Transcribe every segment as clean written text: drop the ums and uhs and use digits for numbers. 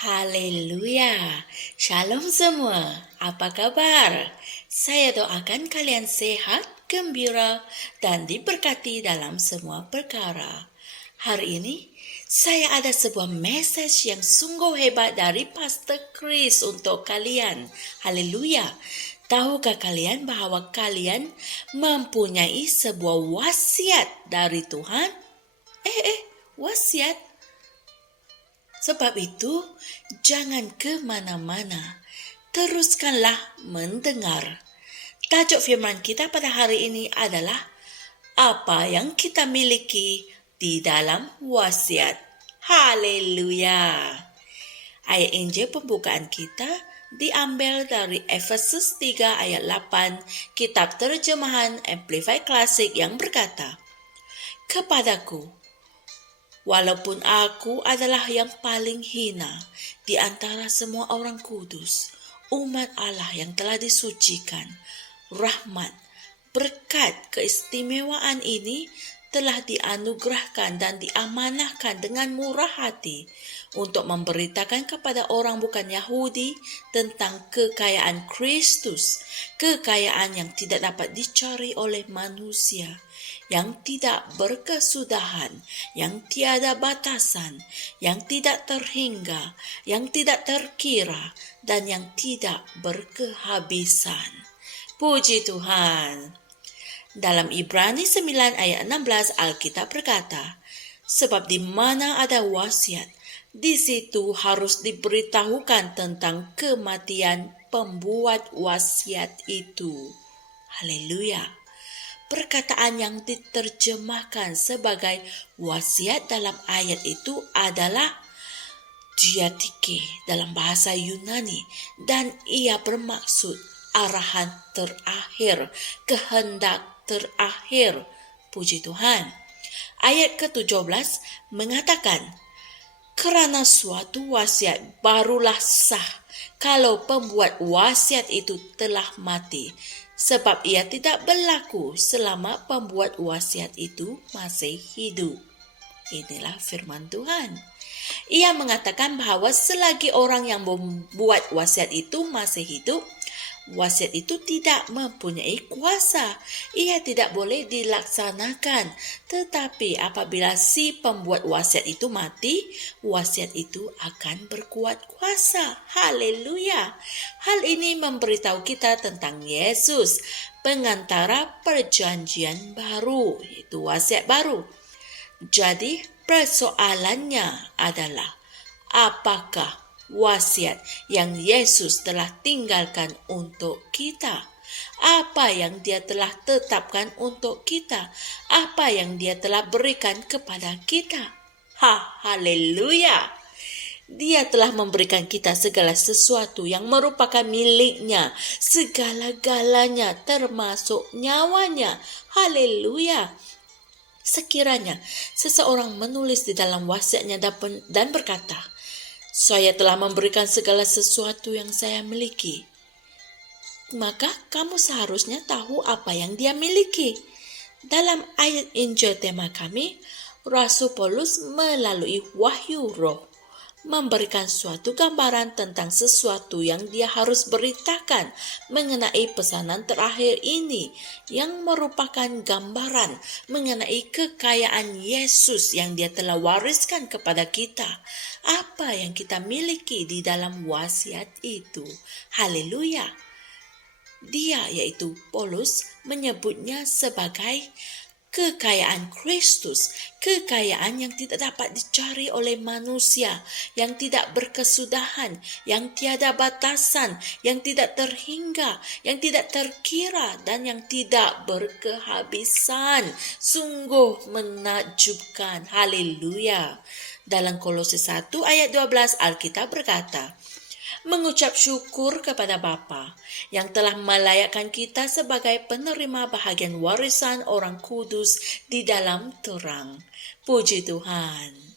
Haleluya, shalom semua, apa kabar? Saya doakan kalian sehat, gembira, dan diberkati dalam semua perkara. Hari ini, saya ada sebuah message yang sungguh hebat dari Pastor Chris untuk kalian. Haleluya. Tahukah kalian bahwa kalian mempunyai sebuah wasiat dari Tuhan? Wasiat. Sebab itu, jangan kemana-mana. Teruskanlah mendengar. Tajuk firman kita pada hari ini adalah apa yang kita miliki di dalam wasiat. Haleluya. Ayat Injil pembukaan kita diambil dari Efesus 3 ayat 8, kitab terjemahan Amplified Classic yang berkata, "Kepadaku, walaupun aku adalah yang paling hina di antara semua orang kudus, umat Allah yang telah disucikan, rahmat, berkat keistimewaan ini telah dianugerahkan dan diamanahkan dengan murah hati untuk memberitakan kepada orang bukan Yahudi tentang kekayaan Kristus, kekayaan yang tidak dapat dicari oleh manusia, yang tidak berkesudahan, yang tiada batasan, yang tidak terhingga, yang tidak terkira, dan yang tidak berkehabisan." Puji Tuhan. Dalam Ibrani 9 ayat 16 Alkitab berkata, "Sebab di mana ada wasiat, di situ harus diberitahukan tentang kematian pembuat wasiat itu." Haleluya. Perkataan yang diterjemahkan sebagai wasiat dalam ayat itu adalah diatike dalam bahasa Yunani, dan ia bermaksud arahan terakhir, kehendak terakhir. Puji Tuhan. Ayat ke-17 mengatakan, "Kerana suatu wasiat barulah sah kalau pembuat wasiat itu telah mati, sebab ia tidak berlaku selama pembuat wasiat itu masih hidup." Inilah firman Tuhan. Ia mengatakan bahawa selagi orang yang membuat wasiat itu masih hidup, wasiat itu tidak mempunyai kuasa. Ia tidak boleh dilaksanakan. Tetapi apabila si pembuat wasiat itu mati, wasiat itu akan berkuat kuasa. Haleluya. Hal ini memberitahu kita tentang Yesus, pengantara perjanjian baru, yaitu wasiat baru. Jadi persoalannya adalah, apakah wasiat yang Yesus telah tinggalkan untuk kita? Apa yang Dia telah tetapkan untuk kita? Apa yang Dia telah berikan kepada kita? Haleluya! Dia telah memberikan kita segala sesuatu yang merupakan miliknya, segala-galanya termasuk nyawanya. Haleluya! Sekiranya seseorang menulis di dalam wasiatnya dan berkata, "Saya telah memberikan segala sesuatu yang saya miliki," maka kamu seharusnya tahu apa yang dia miliki. Dalam ayat Injil tema kami, Rasul Paulus melalui wahyu roh memberikan suatu gambaran tentang sesuatu yang dia harus beritakan mengenai pesanan terakhir ini, yang merupakan gambaran mengenai kekayaan Yesus yang Dia telah wariskan kepada kita. Apa yang kita miliki di dalam wasiat itu? Haleluya. Dia, yaitu Paulus, menyebutnya sebagai kekayaan Kristus, kekayaan yang tidak dapat dicari oleh manusia, yang tidak berkesudahan, yang tiada batasan, yang tidak terhingga, yang tidak terkira, dan yang tidak berkehabisan. Sungguh menakjubkan. Haleluya. Dalam Kolose 1 ayat 12 Alkitab berkata, "Mengucap syukur kepada Bapa yang telah melayakkan kita sebagai penerima bahagian warisan orang kudus di dalam terang." Puji Tuhan.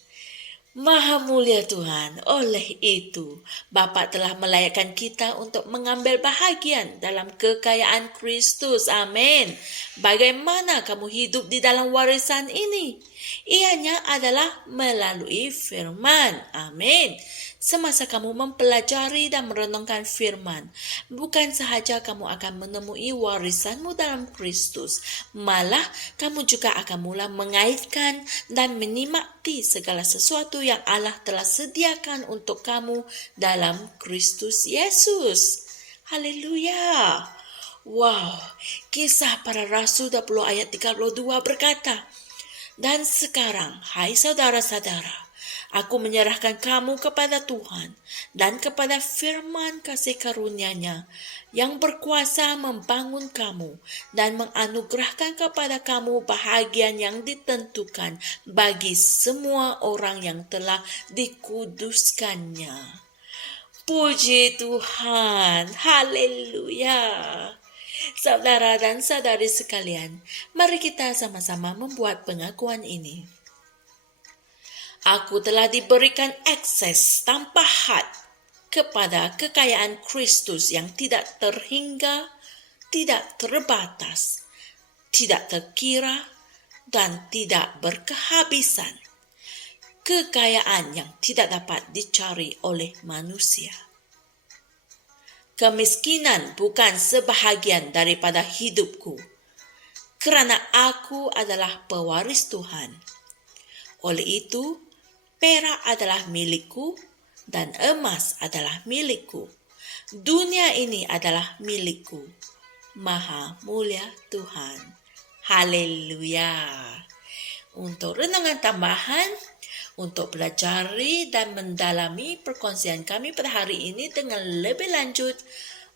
Maha mulia Tuhan. Oleh itu, Bapa telah melayakkan kita untuk mengambil bahagian dalam kekayaan Kristus. Amin. Bagaimana kamu hidup di dalam warisan ini? Ianya adalah melalui firman. Amin. Semasa kamu mempelajari dan merenungkan firman, bukan sahaja kamu akan menemui warisanmu dalam Kristus, malah kamu juga akan mula mengaitkan dan menikmati segala sesuatu yang Allah telah sediakan untuk kamu dalam Kristus Yesus. Haleluya. Wow, Kisah Para Rasul 20 ayat 32 berkata, "Dan sekarang, hai saudara-saudara, aku menyerahkan kamu kepada Tuhan dan kepada firman kasih karunia-Nya yang berkuasa membangun kamu dan menganugerahkan kepada kamu bahagian yang ditentukan bagi semua orang yang telah dikuduskannya." Puji Tuhan, haleluya. Saudara dan saudari sekalian, mari kita sama-sama membuat pengakuan ini. Aku telah diberikan akses tanpa had kepada kekayaan Kristus yang tidak terhingga, tidak terbatas, tidak terkira, dan tidak berkehabisan. Kekayaan yang tidak dapat dicari oleh manusia. Kemiskinan bukan sebahagian daripada hidupku, kerana aku adalah pewaris Tuhan. Oleh itu, perak adalah milikku dan emas adalah milikku. Dunia ini adalah milikku. Maha mulia Tuhan. Haleluya. Untuk renungan tambahan, untuk pelajari dan mendalami perkongsian kami pada hari ini dengan lebih lanjut,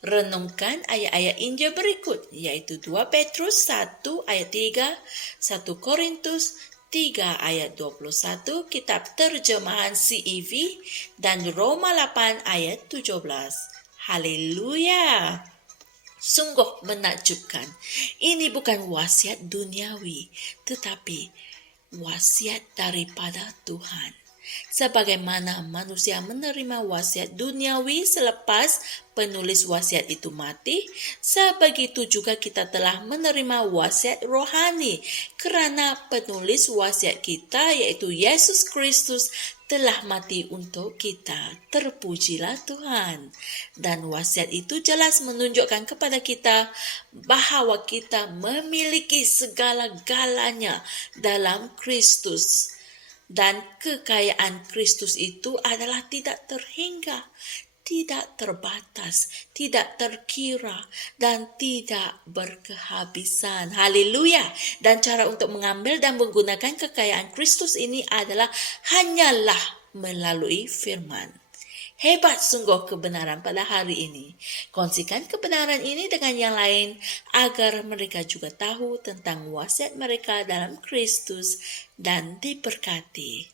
renungkan ayat-ayat Injil berikut, iaitu 2 Petrus 1 ayat 3, 1 Korintus 3 ayat 21, kitab terjemahan CEV, dan Roma 8 ayat 17. Haleluya! Sungguh menakjubkan. Ini bukan wasiat duniawi, tetapi wasiat daripada Tuhan. Sebagaimana manusia menerima wasiat duniawi selepas penulis wasiat itu mati, sebegitu juga kita telah menerima wasiat rohani kerana penulis wasiat kita, yaitu Yesus Kristus, telah mati untuk kita. Terpujilah Tuhan. Dan wasiat itu jelas menunjukkan kepada kita bahawa kita memiliki segala-galanya dalam Kristus. Dan kekayaan Kristus itu adalah tidak terhingga, tidak terbatas, tidak terkira, dan tidak berkehabisan. Haleluya! Dan cara untuk mengambil dan menggunakan kekayaan Kristus ini adalah hanyalah melalui firman. Hebat sungguh kebenaran pada hari ini. Kongsikan kebenaran ini dengan yang lain agar mereka juga tahu tentang wasiat mereka dalam Kristus dan diberkati.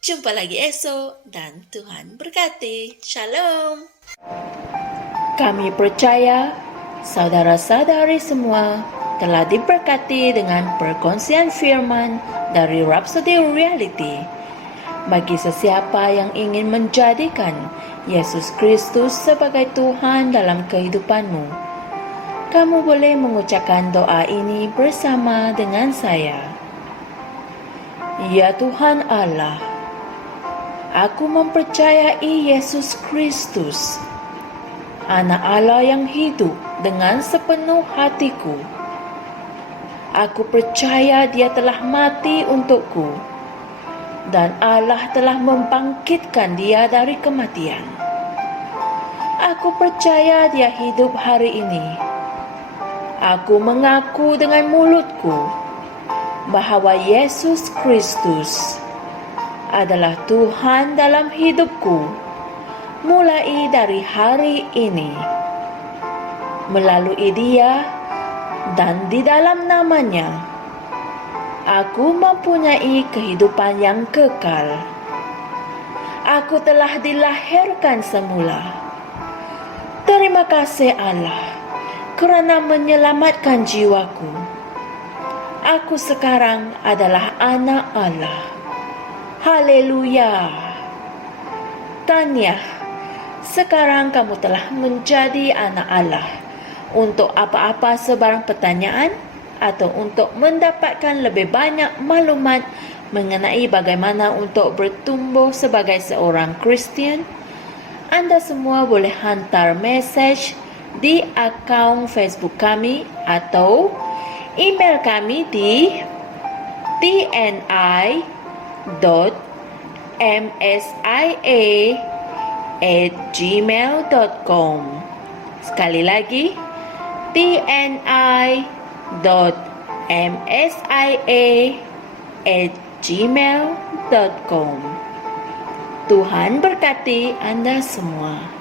Jumpa lagi esok dan Tuhan berkati. Shalom. Kami percaya saudara-saudari semua telah diberkati dengan perkongsian firman dari Rhapsody Reality. Bagi sesiapa yang ingin menjadikan Yesus Kristus sebagai Tuhan dalam kehidupanmu, kamu boleh mengucapkan doa ini bersama dengan saya. Ya Tuhan Allah, aku mempercayai Yesus Kristus, Anak Allah yang hidup dengan sepenuh hatiku. Aku percaya Dia telah mati untukku, dan Allah telah membangkitkan Dia dari kematian. Aku percaya Dia hidup hari ini. Aku mengaku dengan mulutku bahawa Yesus Kristus adalah Tuhan dalam hidupku mulai dari hari ini. Melalui Dia dan di dalam nama-Nya, aku mempunyai kehidupan yang kekal. Aku telah dilahirkan semula. Terima kasih Allah kerana menyelamatkan jiwaku. Aku sekarang adalah anak Allah. Haleluya. Tahniah, sekarang kamu telah menjadi anak Allah. Untuk apa-apa sebarang pertanyaan atau untuk mendapatkan lebih banyak maklumat mengenai bagaimana untuk bertumbuh sebagai seorang Kristian, Anda semua boleh hantar message di akaun Facebook kami atau email kami di tni.msia@gmail.com. Sekali lagi, tni.msia@gmail.com. Tuhan berkati Anda semua.